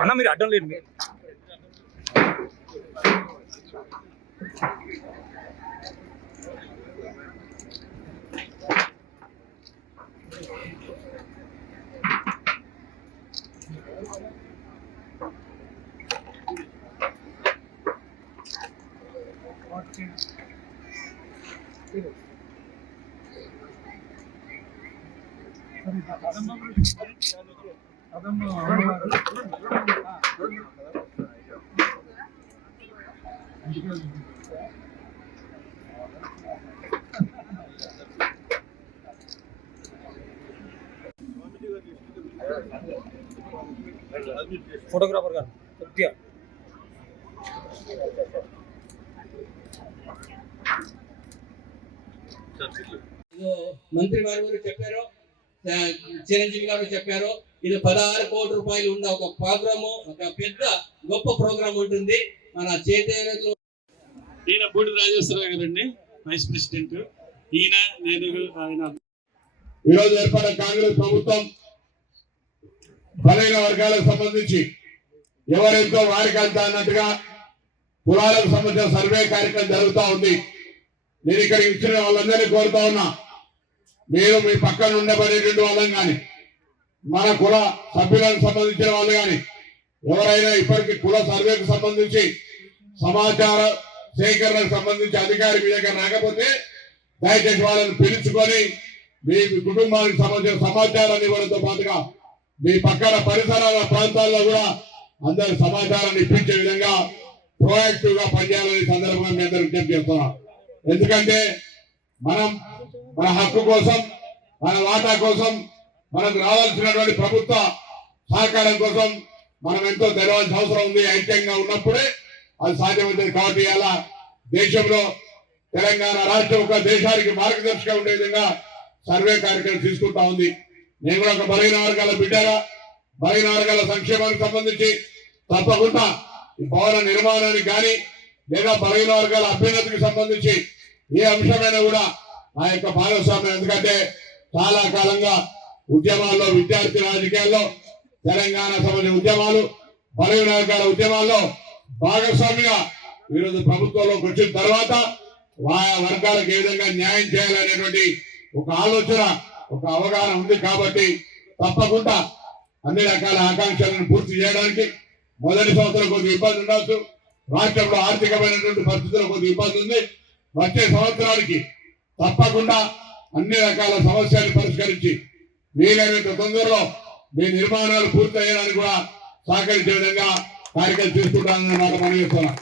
అన్న మీరు అడ్డం లేదు మీరు ఫోటోగ్రాఫర్ గారు కొద్దిగా మంత్రి వారు చెప్పారు, చిరంజీవి గారు చెప్పారు. ఇది 16 కోట్ల రూపాయలు ఉన్న ఒక ప్రోగ్రాము, ఒక పెద్ద గొప్ప ప్రోగ్రామ్ ఉంటుంది మన చేతేరులో. ఈయన బూడి రాజేశ్వరరావు గారండి, వైస్ ప్రెసిడెంట్. ఆయన ఈరోజు ఏర్పడిన కాంగ్రెస్ ప్రభుత్వం బలైన వర్గాలకు సంబంధించి ఎవరెంతో వారికి అంతా అన్నట్టుగా కులాలకు సంబంధించిన సర్వే కార్యక్రమం జరుగుతూ ఉంది. నేను ఇక్కడ ఇచ్చిన వాళ్ళందరినీ కోరుతా ఉన్నా, మీరు మీ పక్కన ఉండబడేటువంటి వాళ్ళం కానీ మన కుల సభ్యులకు సంబంధించిన వాళ్ళు కానీ ఎవరైనా ఇప్పటికీ కుల సర్వేకు సంబంధించి సమాచార సేకరణకు సంబంధించి అధికారి మీ దగ్గర రాకపోతే దయచేసి వాళ్ళని పిలుచుకొని మీ కుటుంబానికి సంబంధించిన సమాచారాన్ని ఇవ్వడంతో పాటుగా మీ పక్కన పరిసరాల ప్రాంతాల్లో కూడా అందరి సమాచారాన్ని ఇప్పించే విధంగా ప్రోయాక్టివ్ గా పనిచేయాలని సందర్భంగా మీ అందరూ విజ్ఞప్తి చేస్తున్నాం. ఎందుకంటే మనం మన హక్కు కోసం, మన వాటా కోసం, మనకు రావాల్సినటువంటి ప్రభుత్వ సహకారం కోసం మనం ఎంతో తెలవాల్సిన అవసరం ఉంది. ఐక్యంగా ఉన్నప్పుడే అది సాధ్యమవుతుంది. కాబట్టి అలా దేశంలో తెలంగాణ రాష్ట్రం ఒక దేశానికి మార్గదర్శకంగా ఉండే విధంగా సర్వే కార్యక్రమం తీసుకుంటా ఉంది. నేను కూడా ఒక బలహీన వర్గాల బిడ్డగా, బలహీన వర్గాల సంక్షేమానికి సంబంధించి తప్పకుండా ఈ భవన నిర్మాణానికి కానీ లేదా బలహీన వర్గాల అభ్యున్నతికి సంబంధించి ఏ అంశమైనా కూడా ఆ యొక్క భాగస్వామ్యం. ఎందుకంటే చాలా కాలంగా ఉద్యమాల్లో, విద్యార్థి రాజకీయాల్లో, తెలంగాణ సంబంధించిన ఉద్యమాలు, బలహీన వర్గాల ఉద్యమాల్లో భాగస్వామిగా ఈరోజు ప్రభుత్వంలోకి వచ్చిన తర్వాత ఆయా వర్గాలకు ఏ విధంగా న్యాయం చేయాలనేటువంటి ఒక ఆలోచన, ఒక అవగాహన ఉంది. కాబట్టి తప్పకుండా అన్ని రకాల ఆకాంక్షలను పూర్తి చేయడానికి మొదటి సంవత్సరం కొద్దిగా ఇబ్బంది ఉండవచ్చు. రాష్ట్రంలో ఆర్థికమైనటువంటి పరిస్థితుల్లో కొద్దిగా ఇబ్బంది ఉంది. వచ్చే సంవత్సరానికి తప్పకుండా అన్ని రకాల సమస్యలను పరిష్కరించి వీలైనంత తొందరలో మీ నిర్మాణాలు పూర్తి అయ్యడానికి కూడా సహకరించే విధంగా కార్యక్రమం తీసుకుంటానని మాట మనం చేస్తున్నాం.